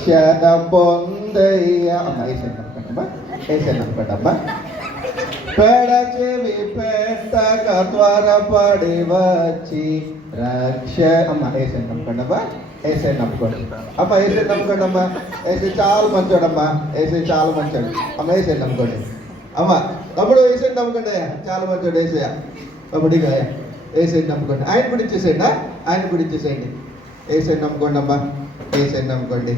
రక్షణ పొందయ్యా. అమ్మ ఏసై నమ్మకండమ్మా, ఏసై నమ్మకండమ్మా. పెడచెవి పెట్టక త్వరపడి వచ్చి అమ్మ ఏసై నమ్మకండమ్మా, ఏసై నమ్ముకోండి అమ్మ, ఏసై నమ్ముకోండి అమ్మ. ఏసై చాలా మంచోడమ్మా, ఏసై చాలా మంచోడు అమ్మ, ఏసై నమ్ముకోండి అమ్మ. తమ్ముడు ఏసై నమ్ముకోండి, చాలా మంచోడు ఏసయ్య. తమ్ముడు ఇక ఏసై నమ్ముకోండి, ఆయన కూడా ఇచ్చేసేయండి, ఆయన కూడా ఇచ్చేసేయండి. ఏసై నమ్ముకోండి అమ్మా, ఏసై నమ్ముకోండి.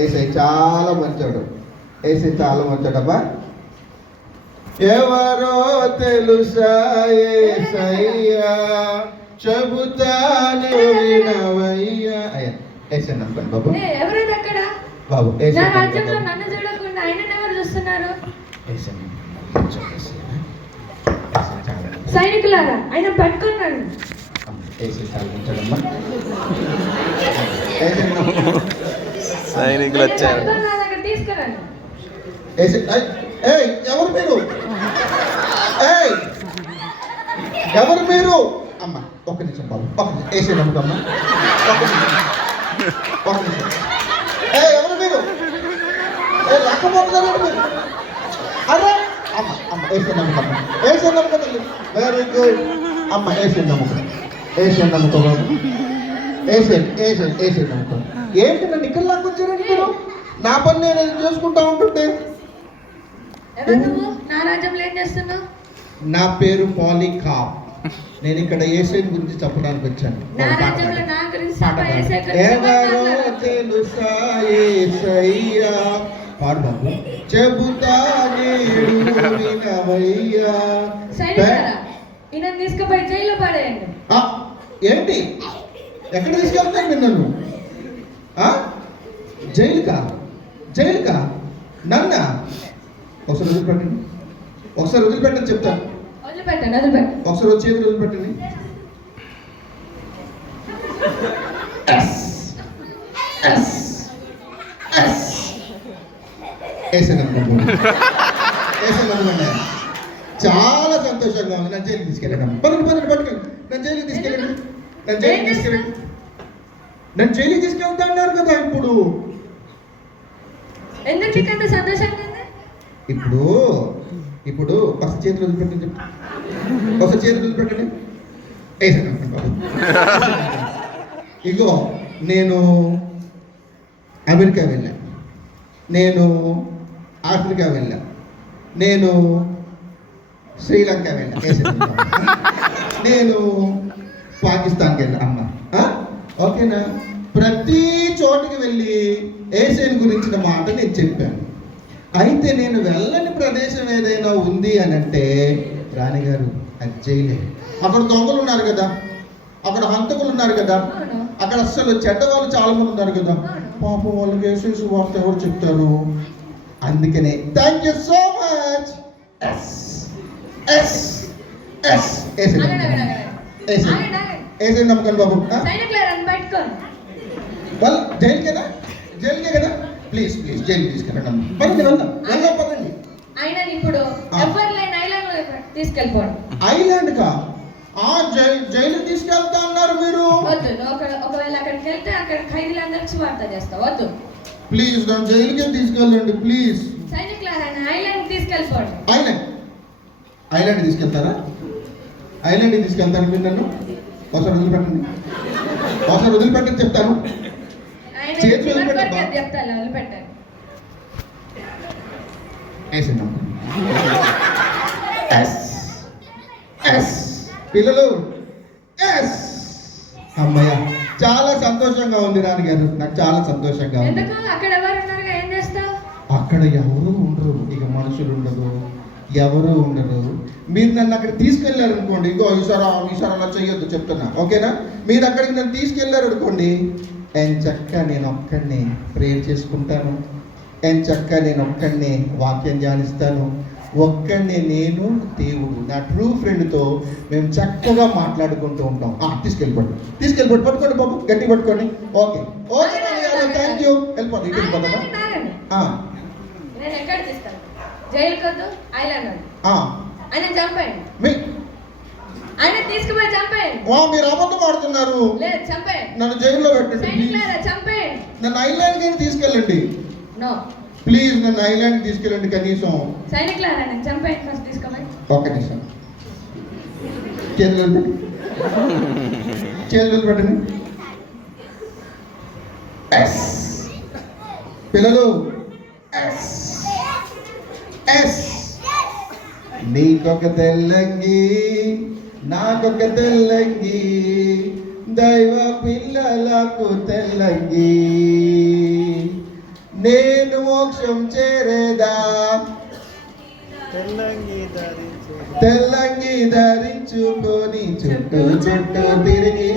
ఏసై చాలా మంచోడు, ఏసై చాలా మంచోడమ్మా. ఎవరో తెలుసా యేసయ్యా, చెబుతాను వినవయ్యా. ఏసై నమ్ముకోండి బాబు. ఎవరైతే అక్కడ బాబు నా రాజ్యంలో నన్ను చూడకుండా ఆయన ఎవరు చూస్తున్నారు? సైనికులారా ఆయన పట్టుకున్నాడు. సైనికులు వచ్చారు. తీసుకురండి. ఎవరు మీరు? ఎవరు మీరు? అమ్మ ఒక్క నిమిషం బాబు, ఒక్క నిమిషం. ఏసీ నమ్ముకమ్మా, ఒక్క నిమిషం, ఒక్క నిమిషం. ఎవరు మీరు? లేకపోతున్నారు మీరు. అరే అమ్మ అమ్మ ఏసీ నమ్ముకమ్మ, ఏసీ నమ్ముకోండి. వెరీ గుడ్ అమ్మ, ఏసీ నమ్ముకో, ఏసీ నమ్ముకో బాబు, ఏసీ ఏసీ ఏసీ నమ్ముకో. ఏంటి నన్ను ఇక్కడ లాక్కొచ్చారండి మీరు? నా పని నేను చేసుకుంటా ఉంటుంటే. నా రాజ్యంలో ఏం చేస్తున్నావు? నా పేరు పాలికా. నేను ఇక్కడ ఏసై గురించి చెప్పడానికి వచ్చాను. ఎవరో తెలుసా యేసయ్యా, పాడు బాబు. చెబుతా వినవయ్యా. తీసుకుపోయి జైల్లో పడేయండి. ఏంటి ఎక్కడ తీసుకెళ్తాను నేను? నన్ను జైలుకా? జైలుకా? నన్న ఒకసారి వదిలిపెట్టండి, ఒకసారి వదిలిపెట్టని చెప్తాను. ఒకసారి వచ్చి చేతులు వదిలిపెట్టండి. చాలా సంతోషంగా ఉంది. నన్ను జైలుకి తీసుకెళ్ళండి, పదండి పట్టుకోండి. నన్ను జైలుకి తీసుకెళ్ళండి, నన్ను జైలుకి తీసుకెళ్ళండి. నన్ను జైలుకి తీసుకెళ్తా అన్నారు కదా. ఇప్పుడు ఇప్పుడు ఇప్పుడు ఒకసారి చేతులు వదిలిపెట్టండి, ఒకసారి చేతులు వదిలిపెట్టండి. వేసాను బాబు. ఇగో నేను అమెరికా వెళ్ళాను, నేను ఆఫ్రికా వెళ్ళా, నేను శ్రీలంక వెళ్ళా, నేను పాకిస్తాన్కి వెళ్ళా. అమ్మ ఓకేనా? ప్రతి చోటుకి వెళ్ళి ఏసైని గురించిన మాట నేను చెప్పాను. అయితే నేను వెళ్ళని ప్రదేశం ఏదైనా ఉంది అని అంటే, రాణిగారు అది జైలే. అక్కడ దొంగలు ఉన్నారు కదా, అక్కడ హంతకులు ఉన్నారు కదా, అక్కడ అస్సలు చెడ్డ వాళ్ళు చాలా మంది ఉన్నారు కదా. పాపం వాళ్ళకి యేసు వార్త ఎవరు చెప్తారు? అందుకనే థ్యాంక్ యూ సో మచ్. ఏసై నమ్మకండి బాబు. వాళ్ళు జైలుకేనా? జైలుకే కదా? ప్లీజ్ ప్లీజ్ జైలు తీసుకెళ్ళండి. పదండి వెళ్దాం, వెళ్దాం పదండి. ఇప్పుడు తీసుకెళ్ళిపోండి. ఐలాండ్ కా? జైలు తీసుకెళ్తా అన్నారు మీరు. ఒకవేళ అక్కడికి వెళ్తే అక్కడ ఖైదీలందరికీ సువార్త చేస్తా. వద్దు ప్లీజ్, నన్ను జైలుకే తీసుకెళ్ళండి ప్లీజ్. ఐలాండ్ తీసుకెళ్ళిపోండి. ఐలాండ్ తీసుకెళ్తారా? ఐలాండ్కి తీసుకెళ్తాను మీరు నన్ను? ఒకసారి వదిలిపెట్టండి, ఒకసారి వదిలిపెట్టండి చెప్తాను. చేతులు వదిలిపెట్టండి. పిల్లలు అమ్మయ్య, చాలా సంతోషంగా ఉంది నాన్నగారు, నాకు చాలా సంతోషంగా ఉంది. అక్కడ ఎవరు ఉండరు, ఇక మనుషులు ఉండరు, ఎవరు ఉండరు. మీరు నన్ను అక్కడ తీసుకెళ్లారు అనుకోండి, ఇంకో ఈసారి అలా చెయ్యొద్దు చెప్తున్నా, ఓకేనా? మీరు అక్కడికి నన్ను తీసుకెళ్లారు అనుకోండి, చక్కగా నేను ఒక్కడిని ప్రేయర్ చేసుకుంటాను, చక్కగా నేను ఒక్కడిని వాక్యం ధ్యానిస్తాను, ఒక్కడిని నేను దేవుడు నా ట్రూ ఫ్రెండ్తో మేము చక్కగా మాట్లాడుకుంటూ ఉంటాం. తీసుకెళ్ళిపోండి పట్టుకోండి బాబు, గట్టి పట్టుకోండి. Okay okay thank you. వెళ్ళిపోండి, ఇంటికి పోతామా? మీరు అబద్ధం ఆడుతున్నారు. నన్ను జైల్లో పెట్టండి. నన్ను ఐలాండ్ కానీ తీసుకెళ్ళండి, నో. ప్లీజ్ నన్ను ఐలాండ్ తీసుకెళ్ళండి కనీసం. సైనికులారా నేను చంపేయండి ఫస్ట్ తీసుకోమని. ఒక్క నిమిషం, చేతులు పెట్టండి, చేతులు పెట్టండి. ఎస్ పిల్లలు, ఎస్ ఎస్. నీకొక తెల్లంగి, నాకొక తెల్లంగి, దైవ పిల్లలకు తెల్లంగి. నేను మోక్షం చేరేదా, తెల్లంగి ధరించుకొని చుట్టూ చుట్టూ తిరిగి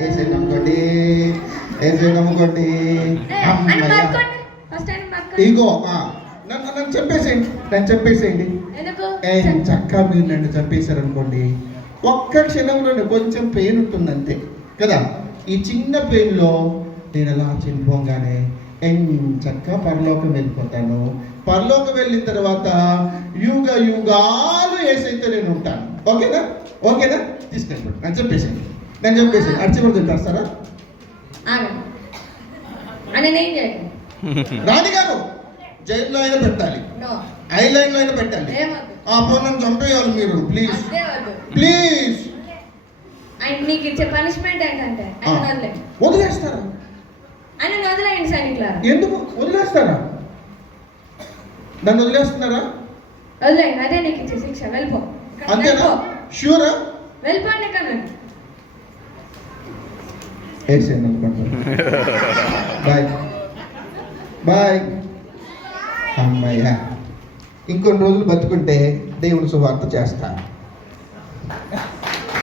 వేసే నమ్ముకోండి, వేసే నమ్ముకోండి. ఫస్ట్ టైం ఇగో నన్ను చెప్పేసేయండి, నన్ను చెప్పేసేయండి. ఎందుకు చక్కగా మీరు నన్ను చంపేశారు అనుకోండి, ఒక్క క్షణంలో కొంచెం పెయిన్ ఉంటుంది అంతే కదా. ఈ చిన్న పెయిన్లో నేను అలా చనిపోగానే చక్కగా పరలోకం వెళ్ళిపోతాను. పరలోకం వెళ్ళిన తర్వాత యుగ యుగాలు ఏసైతే నేను ఉంటాను. ఓకేనా? ఓకేనా? తీసుకెళ్ళి నేను చెప్పేసాను, నేను చెప్పేసాను. అర్చకుడు తింటారా? అని నేను చేయను. రాణి గారు జైల్లో అయినా పెట్టాలి, ఐలాండ్లో అయినా పెట్టాలి. ఆ ఫోన్ చంపేయాలి మీరు, ప్లీజ్ ప్లీజ్. ఆయన నీకు ఇచ్చే పనిష్మెంట్ ఏంటంటే వదిలేస్తారా? ఆయన వదిలేయండి సైనికులారా. ఎందుకు వదిలేస్తారా? నన్ను వదిలేస్తున్నారా? వదిలేయండి, అదే నీకు ఇచ్చే శిక్ష. వెళ్ళిపో. అంతేనా? షూరా? వెళ్ళిపోండి ఇక్కడ. Bye bye. అమ్మయ్య, ఇంకొన్ని రోజులు బతుకుంటే దేవుడు సువార్త చేస్తాను.